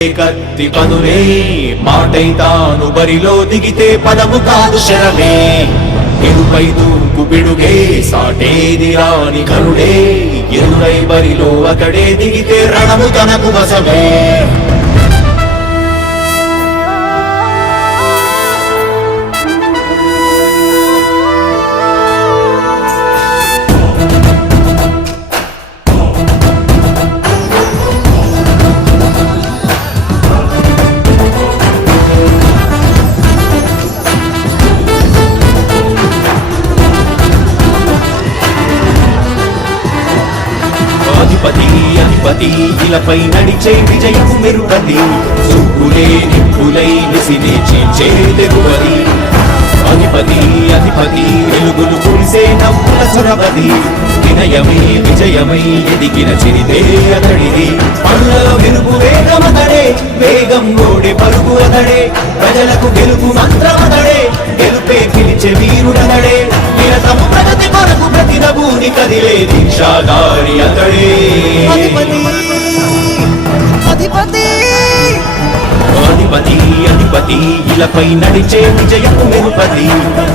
కత్తి పదులే మాటైతాను బరిలో దిగితే పదము కాదు శరమే ఎరుపై దూకు పిడుగే సాటేది రాని కరుడే ఎరురై బరిలో అతడే దిగితే రణము తనకు వశమే అధిపతి ఇలపై నడిచే విజయము మెరుపది చూపులే నిప్పులై నిసినే చేదెరువది అధిపతి వెలుగులు కురిసే నవ్వుల చొరవది వినయమై విజయమై ఎదిగిన చిరితే అతడిది పనులలో వెలుగు వేగమతడే వేగం ఓడే పరుగు అతడే ప్రజలకు గెలుపు మంత్రమతడే గెలుపే పిలిచే వీరుడతడే నిరతము ప్రగతి కొరకు ప్రతి నభూని కదిలే దీక్షాగారి అతడే అధిపతి ఇలపై నడిచే విజయపు మెరుపది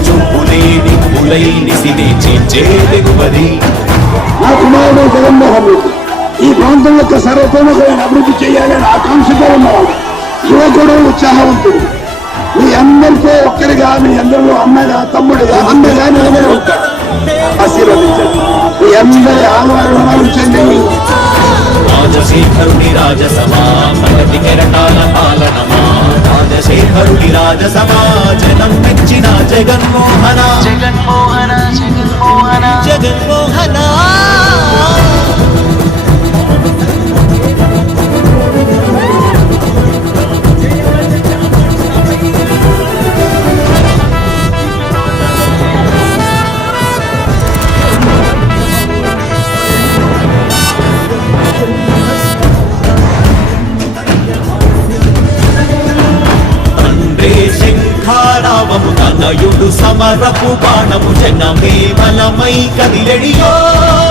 చూపులే నిప్పులై నిసినే చేదెగువది. నా కుమారుడు జగన్మోహన్ రెడ్డి ఈ ప్రాంతం యొక్క సర్వతోముఖమైన అభివృద్ధి చేయాలని ఆకాంక్షతో ఉన్నవాడు, యువకుడు, ఉత్సాహవంతుడు. మీ అందరితో ఒక్కరిగా, మీ అందరిలో అన్నగా, తమ్ముడిగా, అన్నగా నిలబడి ఉంటాడు. ఆశీర్వదించండి. మీ అందరి ఆహ్వానించండి. రాజశేఖరుడి రాజసమా ప్రగతి కెరటాల పాలనమా రాజశేఖరుడి రాజసమా జనం మెచ్చిన జగన్మోహన జగన్మోహన జగన్మోహన జగన్మోహన తనయుడు సమరపు బాణము జనమే బలమై కదిలెడియో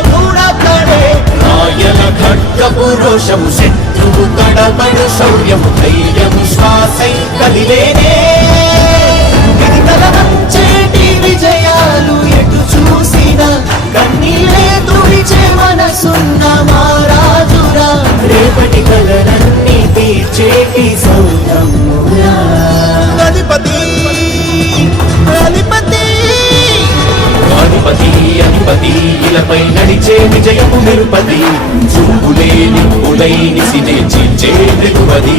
మూడతడే రాయల ఖడ్గపు రోషము శత్రువు తడబడు శౌర్యము ధైర్యము శ్వాసై కదిలేనే ఇది తలవంచేటి విజయాలు ఎటు చూసిన కన్నీలే తుడిచే మనసున్న మారాజురా రేపటి కలలన్నీ తీర్చేటి సౌరమురా అధిపతి ఇలపై నడిచే విజయము మెరుపది చూపులే నిప్పులై నిసినే చేదెగువది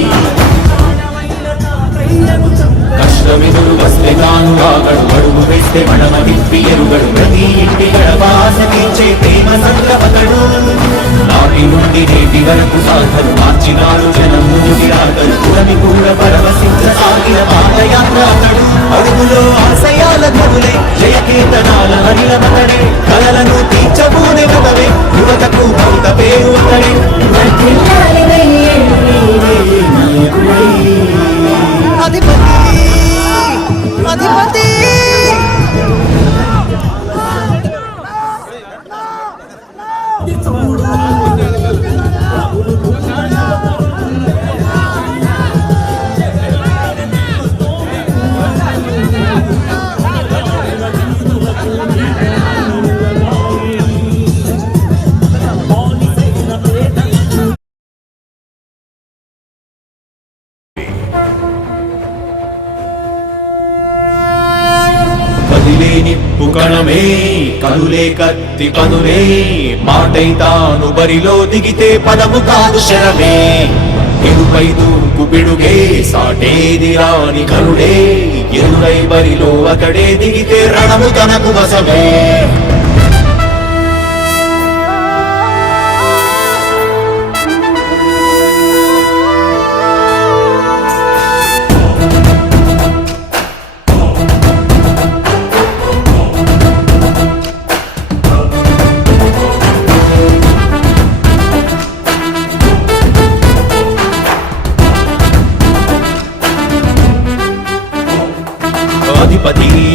కష్టమెదురు వస్తే తాను ఆగడు అడుగు వేస్తే మడమ విప్పి ఎరుగడు ప్రతి ఇంటి గడవాస తీర్చే ప్రేమ సంగమతడు నాటి నుండి నేటి వరకు సాధలు మార్చినాడు జనం మూడి రాగలు పురమి కూడా పరవశించ సాగిన పాదయాత్ర అతడు అడుగులో ఆశయాల ధరులే జయకేతనాల అనిలమతడే కలలను తీర్చబూనే కదవే యువతకు భౌత పేరు అతడే అధిపతి నిప్పు కణమే కనులే కత్తి పనులే మాటైతాను బరిలో దిగితే పదము కాదు శరమే ఎరుపై దూకు పిడుగే సాటేది రాని కరుడే ఎరురై బరిలో అతడే దిగితే రణము తనకు వశమే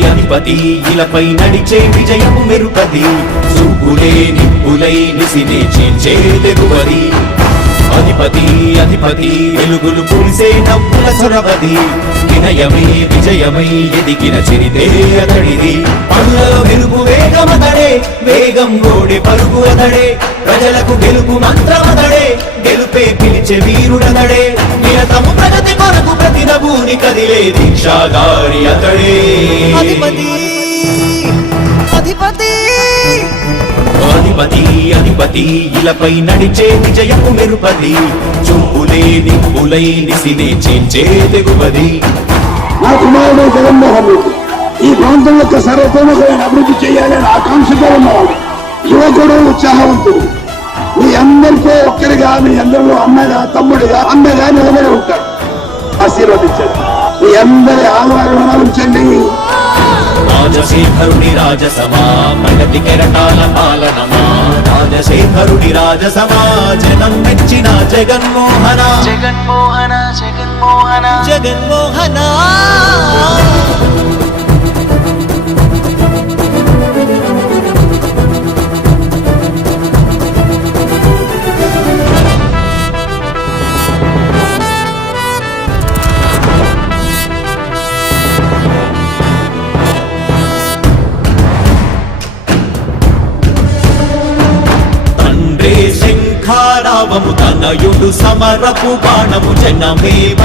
అధిపతి ఇలపై నడిచే విజయము మెరుపది చూపులే నిప్పులై నిసినే చేదెగువది అధిపతి అధిపతి వెలుగులు పూసే నవ్వుల చొరవది వినయమై విజయమై ఎదిగిన చరితే అతడిది పనులలో వెలుగు వేగమతడే వేగం గోడే పరుగు అతడే ప్రజలకు గెలుపు మంత్రమతడే గెలుపే పిలిచే వీరుడతడే నిరతము ప్రగతి కొరకు ప్రతి నభూని కదిలే దీక్షాగారి అతడే అధిపతి అధిపతి అధిపతి అధిపతి ఇలపై నడిచే విజయపు మెరుపది చూపులే నిప్పులై నిసినే చేంచే తెగువది నా కుమారుడు జగన్మోహన్ రెడ్డి ఈ ప్రాంతం యొక్క సర్వతోముఖమైన అభివృద్ధి చేయాలని ఆకాంక్షతో ఉన్నవాడు యువకుడు ఉత్సాహవంతుడు మీ అందరితో ఒక్కరిగా మీ అందరిలో అన్నగా తమ్ముడిగా అన్నగా నిలబడి ఉంటాడు ఆశీర్వదించండి మీ అందరి ఆదరణ ఉంచండి రాజశేఖరుని రాజసమా ప్రగతి కెరటాల పాలనమా రాజశేఖరుని రాజసమా జనం మెచ్చిన జగన్మోహన జగన్మోహన జగన్మోహన జగన్మోహన తండ్రే శంఖారావము తనయుడు సమరపు బాణము జనమే